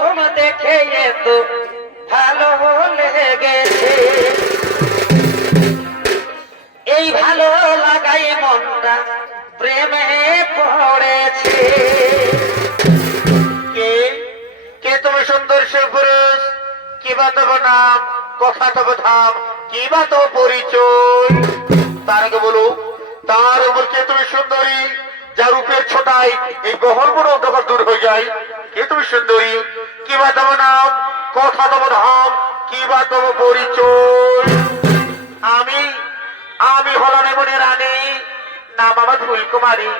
প্রথম দেখে তো ভালো লেগেছে, এই ভালো লাগাই মনটা প্রেমে পড়েছে। কে কে তুমি সুন্দর সে পুরুষ? কি বা তব নাম, কথা তব ধাম, কি বা তব পরিচয়? তার আগে বলো, তার উপর কে তুমি সুন্দরী, যার রূপের ছোটায় এই গহরগুলো অন্ধকার দূর হয়ে যায়? কে তুমি সুন্দরী? কি বা তব নাম, কথা তব ধাম, কি বা তব পরিচয়? আমি আমি হলাম এমনি রানী, নাম আমার ফুলকুমারী।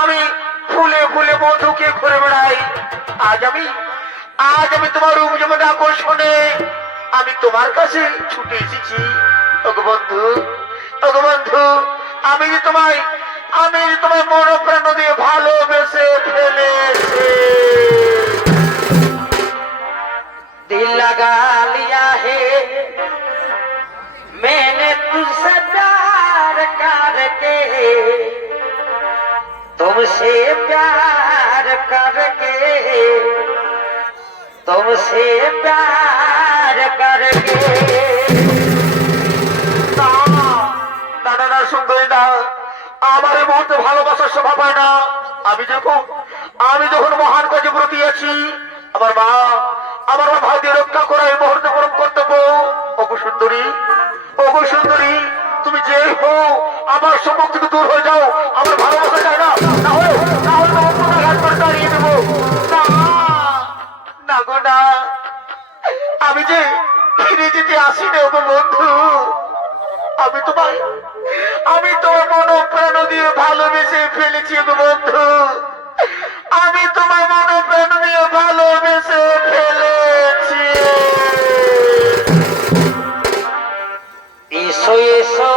আমি ফুলে ফুলে মধুকে ঘুরে বেড়াই। আজ আমি তোমার রূপ যেমন আকর্ষণে আমি তোমার কাছে ছুটে এসেছি। ওগো বন্ধু, ওগো বন্ধু, আমি যে তোমায় মন প্রাণ দিয়ে ভালোবেসে ফেলেছি। दिल लगा लिया है मैंने तुझसे प्यार करके, तुमसे प्यार करके, तुमसे प्यार करके। না না না, সুন্দরী না, আমার এই মুহূর্তে ভালোবাসার শোভা পায় না। আমি যখন মহান কাজে ব্রতী আছি, আমার মা ভাগ্যে রক্ষা করা এই মুহূর্তে পরম কর্তব্য। ওগো সুন্দরী, ওগো সুন্দরী, তুমি যে হো আমার সম্মুখ থেকে দূর হয়ে যাও। আমার ভালোবাসা যায় না, না হলে ঘাট করে দাঁড়িয়ে দেবো। না না গো না, আমি যে ফিরে যেতে আসি না ওগো বন্ধু। আমি তোমার মন প্রাণ দিয়ে ভালোবেসে ফেলেছি গো বন্ধু। আমি তোমার মন প্রাণ দিয়ে ভালোবেসে ফেলেছি। এসো এসো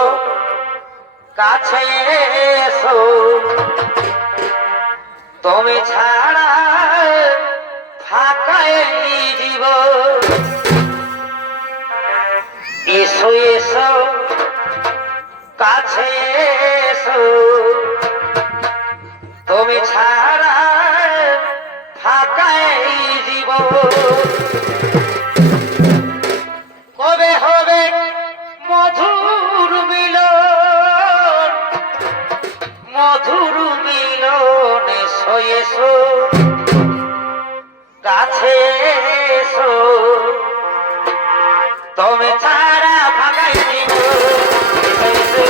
কাছে এসো, তুমি ছাড়া ফাঁকা এই জীবন। এসো এসো কাছে এসো, তুমি ছাড়া ফাঁকা এই জীবন। কবে হবে মধুর মিলন, মধুর মিলন। এসো এসো কাছে এসো, তুমি ছাড়া ফাঁকাই জীবন। এসো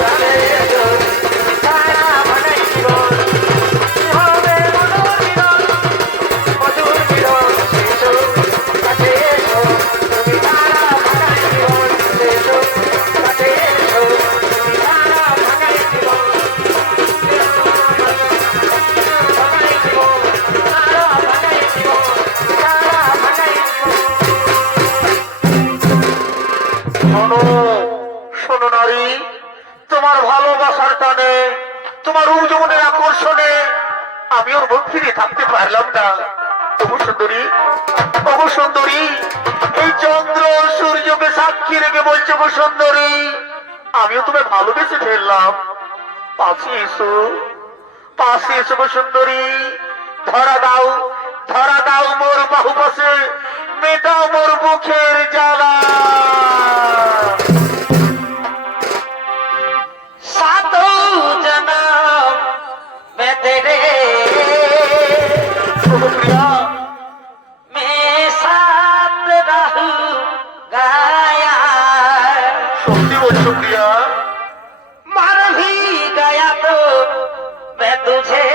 কাছে এসো, তুমি ছাড়া ফাঁকাই জীবন। কি হবে মধুর মিলন, মধুর মিলন। এসো কাছে এসো, তুমি ছাড়া ফাঁকাই জীবন। এসো কাছে এসো, তুমি ছাড়া ফাঁকাই জীবন। ফাঁকাই জীবন, ছাড়া ফাঁকাই জীবন, ছাড়া ফাঁকাই জীবন। শোনো, শোনো নারী, তোমার ভালোবাসার টানে, তোমার রূপ যৌবনের আকর্ষণে আমি ওর মুখ ফিরে থাকতে পারলাম না। ওগো সুন্দরী, ওগো সুন্দরী, এই চন্দ্র সূর্যকে সাক্ষী রেখে বলছে গো সুন্দরী, আমিও তোমায় ভালোবেসে ফেললাম। পাশে এসো, পাশে এসো গো সুন্দরী। ধরা দাও মোর বাহু পাশে, মেটাও মোর মুখের জ্বালা। सातों जन्म मैं तेरे, ওগো প্রিয়া, मैं साथ रहूंगा यार। সত্যি বলছো প্রিয়া? मर भी गया तो मैं तुझे,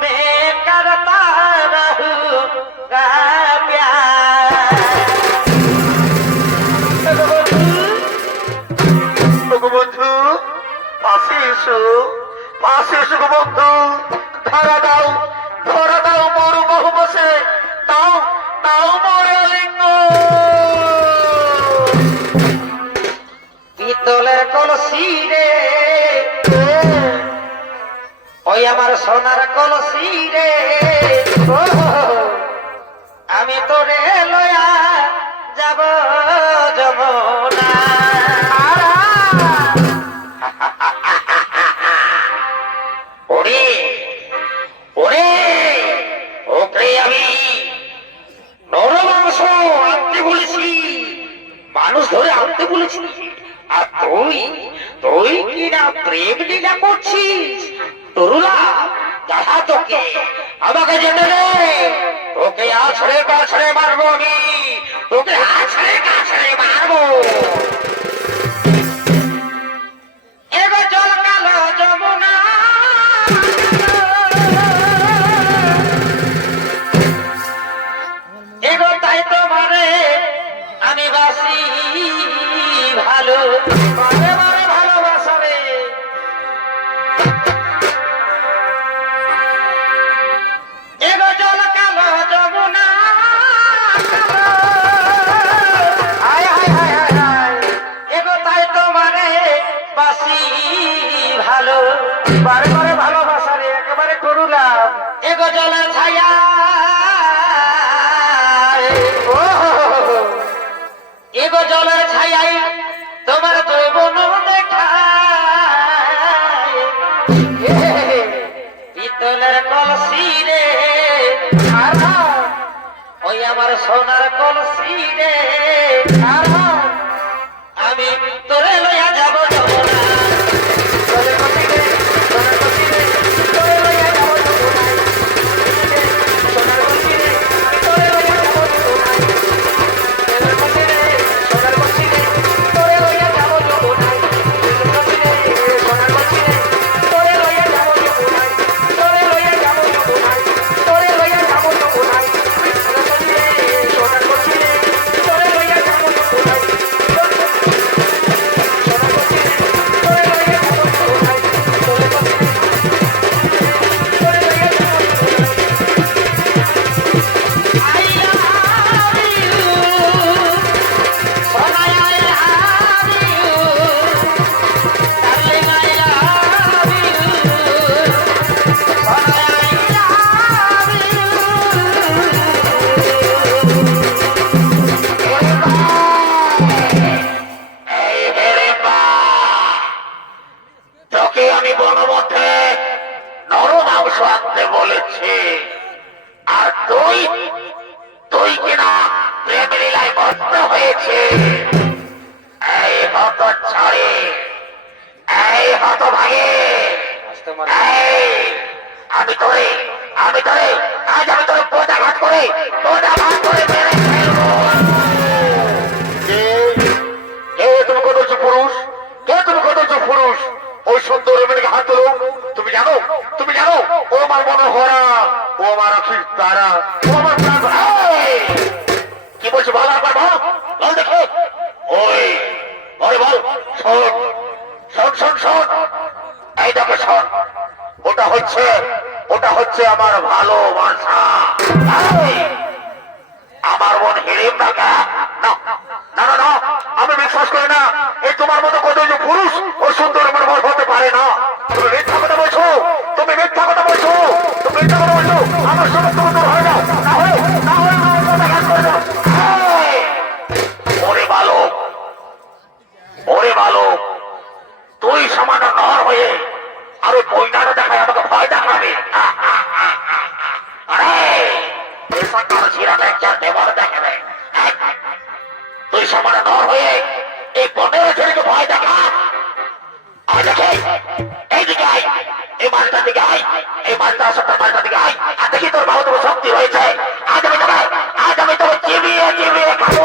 मैं करता रहूंगा प्यार। ওগো বন্ধু, পাশে এসো, পাশে এসো গো বন্ধু। ধরা দাও মোর বাহু পাশে, দাও মোর আলিঙ্গন। পিতলের কলসি রে, ওই আমার সোনার কলসি রে, আমি তোরে লয়া যাব যমুনা। ওরে ওরে প্রেম লীলা করছিস তরুলা দেখা তোকে আমাকে যেতে দে তোকে আছড়ে কাছড়ে মারবো আমি তোকে আছড়ে কাছড়ে মারবো এগো জল কালো যমুনা এগো তাই তোমারে আমি বাসি ভালো বারে বারে ভালোবাসা রে এগো জল কালো যমুনা হায় হায় হায় হায় হায় এগো তাই তোমারে বাসি ভালো বারে বারে ভালোবাসা রে একেবারে করুলাম এগো জলের ছায়া এগো জলের ছায়াই তোমার যৌবন দেখায় পিতলের কলসি রে ওই আমার সোনার কলসি রে আমি তোরে লইয়া যাব যমুনা তোরে কলসি রে সোনার কলসি রে তোরে লইয়া যাব যমুনা সোনার কলসি রে তোরে লইয়া যাব যমুনা কি বলছো বল একবার বল বল দেখো ওই বল বল শোন শোন শোন শোন এই দেখো শোন ওটা হচ্ছে আমার ভালোবাসা আমার মন হিড়িম না না না না আমি বিশ্বাস করি না এই তোমার মতো কত পুরুষ ও সুন্দর মনোবল হতে পারে না তুমি মিথ্যা কথা বলছো তুমি মিথ্যা কথা বলছো তুমি মিথ্যা কথা বলছো আমার সঙ্গে তোমার হয় না না হয় আমার কথা ঘাট করে না ওরে বালক তুই সামান্য নর হয়ে আরো বইনারও দেখায় আমাকে ভয় দেখাবে আরে দেওয়ার দেখাবে তুই সামান্য নর হয়ে এই বনের ছেলেকে ভয় দেখা এইদিকে আয় এই মাছটার দিকে আয় এই মাছটা সত্তর মাছটার দিকে আয় আর দেখি তোর বাবু তোমার শক্তি হয়েছে আজ আমি তোকে চিবিয়ে চিবিয়ে খাবো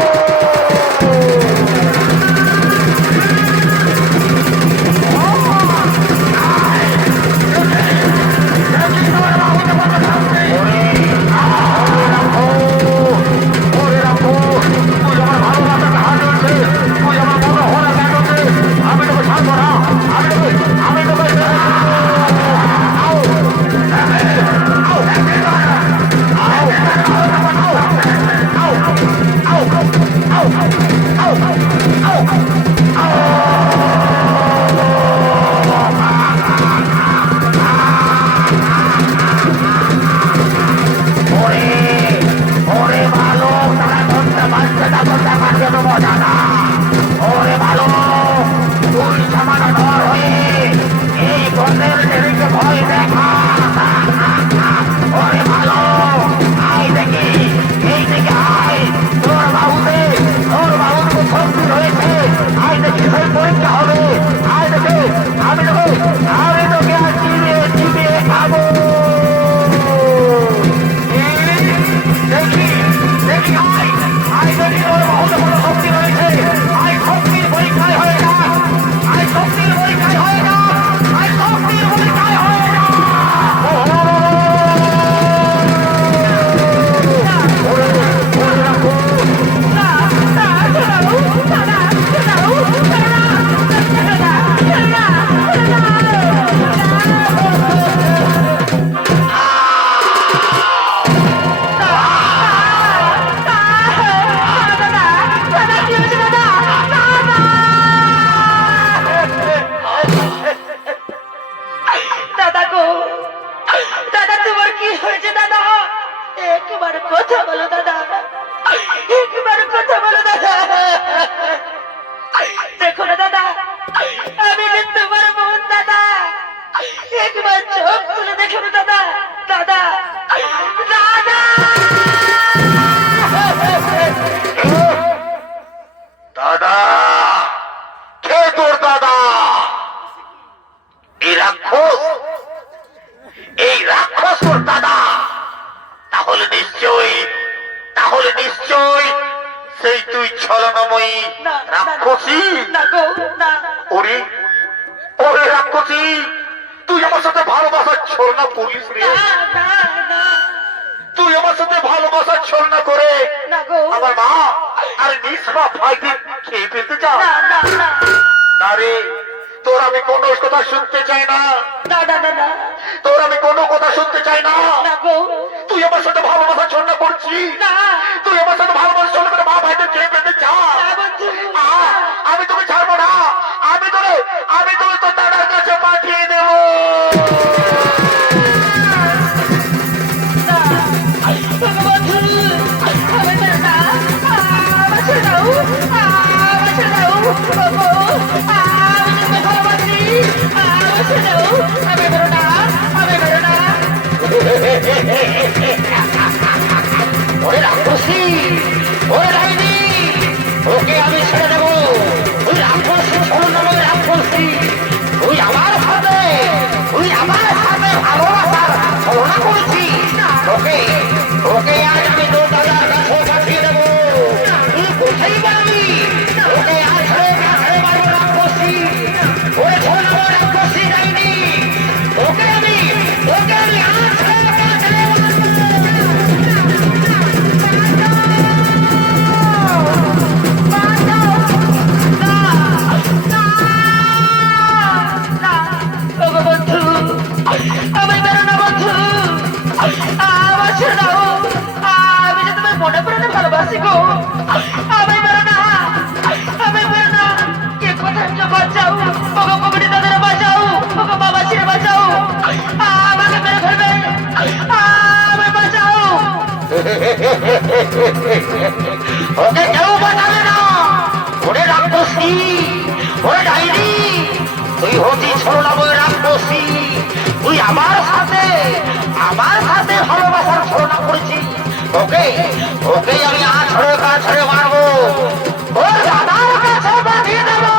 তুই সেই তুই ছলনাময়ী না, না, রাক্ষসী না গো, না। ওরে ওরে রাক্ষসী তুই আমার সাথে ভালোবাসার ছলনা করিস রে না, না, না। তুই আমার সাথে ভালোবাসার ছলনা করে না গো। আমার মা আর নিষ্পাপ ভাইদের খেয়ে ফেলতে চাও না, না, না। না রে তোর আমি কোনো কথা শুনতে চাই না না, না, না, না। তোর আমি কোনো কথা শুনতে চাই না না গো। তুই আমার সাথে ভালোবাসার ছলনা করছিস না। তুই আমার সাথে ভালোবাসার ছলনা করে মা ভাইদের খেয়ে ফেলতে চাস না বন্ধু। আমি তোকে ছাড়বো না আমি তোকে তোর দাদার কাছে পাঠিয়ে দেবো না। ওগো বন্ধু, আমি বেরো না। আমার ছেড়ে দাও। আমার ছেড়ে দাও। ওগো, আমি তোমায় ভালোবাসি। আমার ছেড়ে দাও। আমি বেরো না। আমি বেরো না। ওরে রাক্ষসী ওরে ডাইনি ওকে আমি ছেড়ে দেবো তুই রাক্ষসী ছলনাময় রাক্ষসী তুই আমার সাথে ভালোবাসার ছলনা করেছিস ওকে ওকে আজ আমি তোর দাদার কাছে পাঠিয়ে দেবো তুই কোথায় পাবি ওকে আজ ছেড়ে মারবো রাক্ষসী ওরে ছলনাময় রাক্ষসী ডাইনি ওকে আমি আজ ছেড়ে ওগো বন্ধু, আমি বেরো না বন্ধু। আমার ছেড়ে দাও। আমি যে তোমার মনে প্রাণে ভালোবাসি গো। আমি বেরো না। আমি বেরো না। কে কোথায় যে বাঁচাও। ওগো কমিটি দাদারা বাঁচাও। ওগো বাবা ছেড়ে বাঁচাও। আমাকে মেরে ফেলবে। আমি বাঁচাও। ওকে কেউ বাঁচাবে না ওরে রাক্ষসী ওরে ডাইনি তুই হচ্ছিস ছলনাময় রাক্ষসী তুই আমার সাথে ভালোবাসার ছলনা করেছিস ওকে আমি আছড়ে মারবো ওর দাদার কাছে পাঠিয়ে দেবো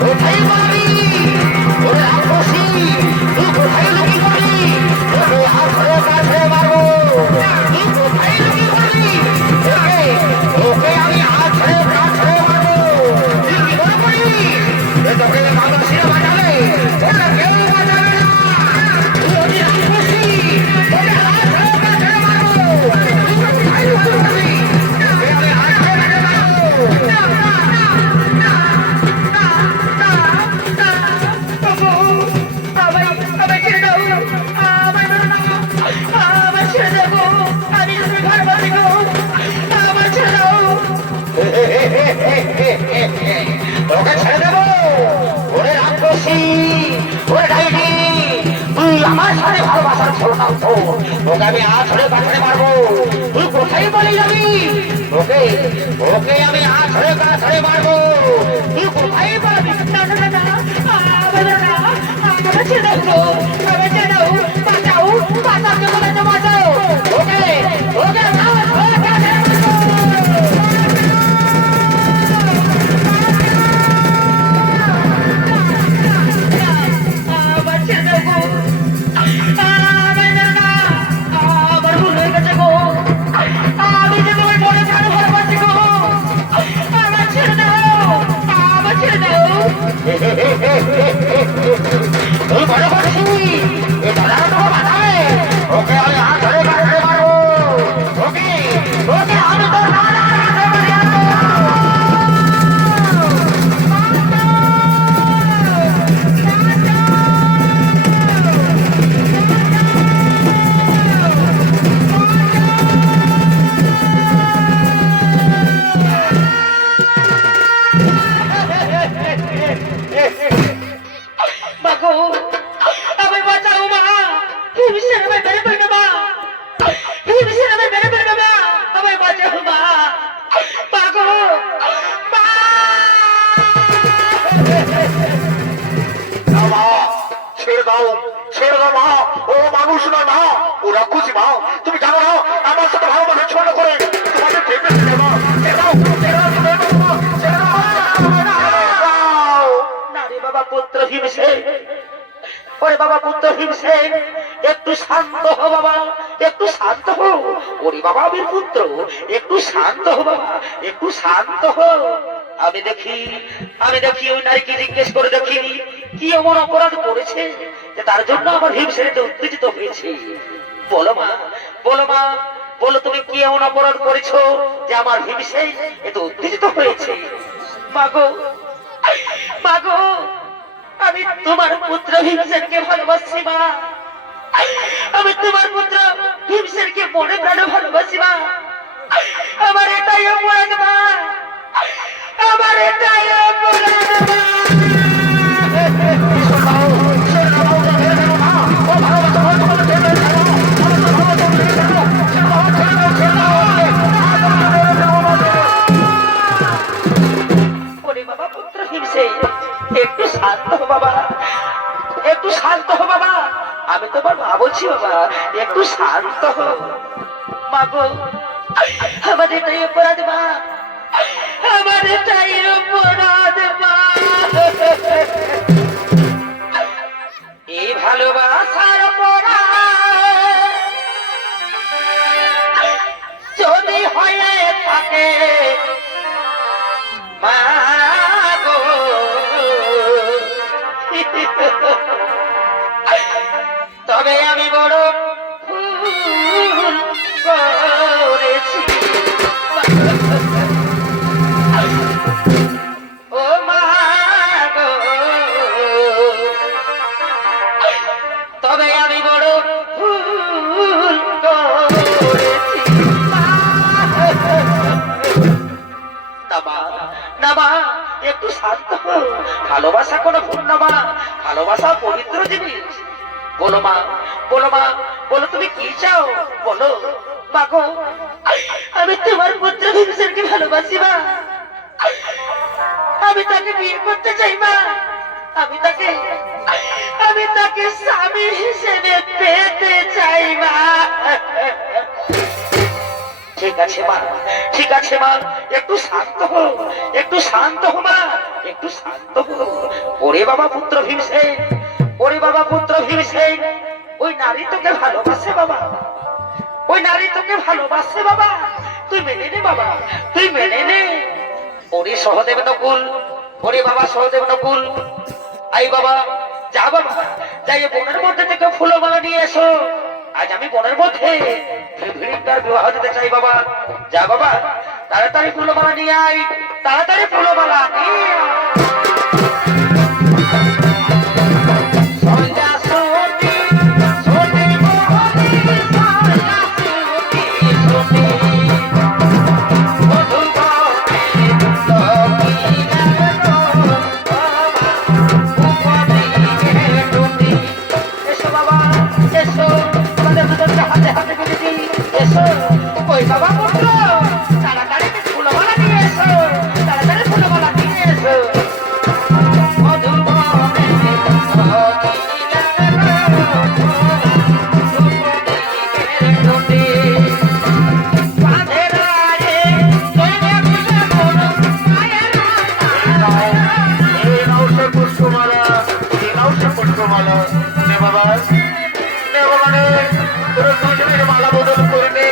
কোথায় পাবি ওরে রাক্ষসী তুই কোথায় লুকি করবি ওকে আছড়ে মারবো তুই কোথায় লুকি করবি ওকে আমি আছড়ে মারবো তুই কি করে করবি তোকে মানুষেরা বাঁচাবে ওরা কেউ বাঁচাবে না তুই ওই রাক্ষসী ওকে আছড়ে মারবো তুই কোথায় লুকি করবি ওকে আমি আছড়ে মারবো আমায় ছেড়ে দাও। আমায় মেরো না। আমায় ছেড়ে দাও গো। আমি যে তোমায় ভালোবাসি গো। আমায় ছেড়ে দাও। ওকে ছেড়ে দেবো ওরে রাক্ষসী ওরে ডাইনি তুই আমার সাথে ভালোবাসার ছলনা ওকে আমি আছড়ে মারবো তুই কোথায় বলে যাবি ওকে আমি আছড়ে মারবো তুই কোথায় পাবি না, না, না, না। আমায় মেরো না। আমায় ছেড়ে দাও গো। আমায় ছেড়ে দাও। বাঁচাও। বাঁচাও গো, বাঁচাও। ওকে আমার ছেড়ে দাও গো। আমায় মেরো না। আমার ভুল হয়ে গেছে গো। আমি যে তোমায় মনে প্রাণে ভালোবাসি গো। আমার ছেড়ে দাও। আমার ছেড়ে দাও। তুই বড় করছিস এ দাদারা তোকে বাঁচাবে ওকে আমি আছড়ে মারবো ওকে আমি তোর দাদার কাছে পাঠিয়ে দেবো মা গো, আমায় বাঁচাও মা। ভীমসেন আমায় মেরে ফেলবে মা। ভীমসেন আমায় মেরে ফেলবে মা। আমায় বাঁচাও মা। মা গো, মা। ছেড়ে দাও মা ও মানুষ নয় মা ও রাক্ষসী মা, তুমি জানো না আমার সাথে ভালোবাসা ছন্ন করে তোমাদের ছেড়ে দিতে মা। না রে বাবা পুত্র ভীমসেন, ওরে বাবা পুত্র ভীমসেন, একটু শান্ত হো বাবা, একটু শান্ত হো। ওরে বাবা বীর পুত্র, একটু শান্ত হো বাবা, একটু শান্ত হো। আমি দেখি ওই নারীকে জিজ্ঞেস করে দেখি কি এমন অপরাধ করেছে যে তার জন্য আমার ভীমসেন এত উত্তেজিত হয়েছে। বলো মা, বলো মা, বলো তুমি কি এমন অপরাধ করেছো যে আমার ভীমসেন এত উত্তেজিত হয়েছে। মাগো, মাগো, আমি তোমার পুত্র ভীমসেনকে ভালোবাসি মা, আমি তোমার পুত্র ভীমসেনকে মনে প্রাণে ভালোবাসি মা। আমার এটাই অপরাধ মা, আমার এটাই অপরাধ মা। ওরে বাবা পুত্র ভীমসেন, একটু শান্ত হো বাবা, একটু শান্ত হো বাবা, আমি তোমার মা বলছি বাবা, একটু শান্ত হো। মাগো, আমার এটাই অপরাধ মা, আমার এটাই অপরাধ মা। এই ভালোবাসার অপরাধ যদি হয়ে থাকে মা গো, তবে আমি বড় ভুল করেছি। ও মা গো, তবে আমি বড় ভুল করেছি। না মা, না মা, একটু শান্ত হো। ভালোবাসা কোনো ভুল না মা, ভালোবাসা পবিত্র জিনিস। বলো মা, বলো মা, বলো তুমি কি চাও বলো। মাগো, আমি তোমার পুত্র ভীমসেনকে ভালোবাসি মা, আমি তাকে বিয়ে করতে চাই মা, আমি তাকে স্বামী হিসেবে পেতে চাই মা। ঠিক আছে মা, ঠিক আছে মা, একটু শান্ত হো, একটু শান্ত হো মা, একটু শান্ত হো। ওরে বাবা পুত্র ভীমসেন, ওরে বাবা পুত্র ভীমসেন, ওই নারী তোকে ভালোবাসে বাবা, ওই নারী তোকে ভালোবাসে বাবা, তুই মেনে নে বাবা, তুই মেনে নে। ওরে সহদেব নকুল, ওরে বাবা সহদেব নকুল, আই বাবা, যা বাবা, যাই বনের মধ্যে থেকে ফুলমালা নিয়ে এসো। আজ আমি বনের মধ্যে ভিড়িটার বিবাহ দিতে চাই বাবা। যা বাবা, তাড়াতাড়ি ফুলমালা নিয়ে আয়, তাড়াতাড়ি ফুলমালা নিয়ে আয়। বাবা পুত্র, তাড়াতাড়ি ফুলমালা নিয়ে এসো, তাড়াতাড়ি ফুলমালা নিয়ে এসো। মালা বদল করে নে,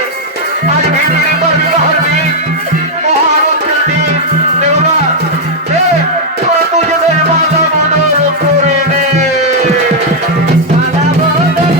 আজ ভিড় বিবাহ দিন, মহারথের দিন। দেববা, তোরা দুজনের মালা বদল করে নে। মালা বদল,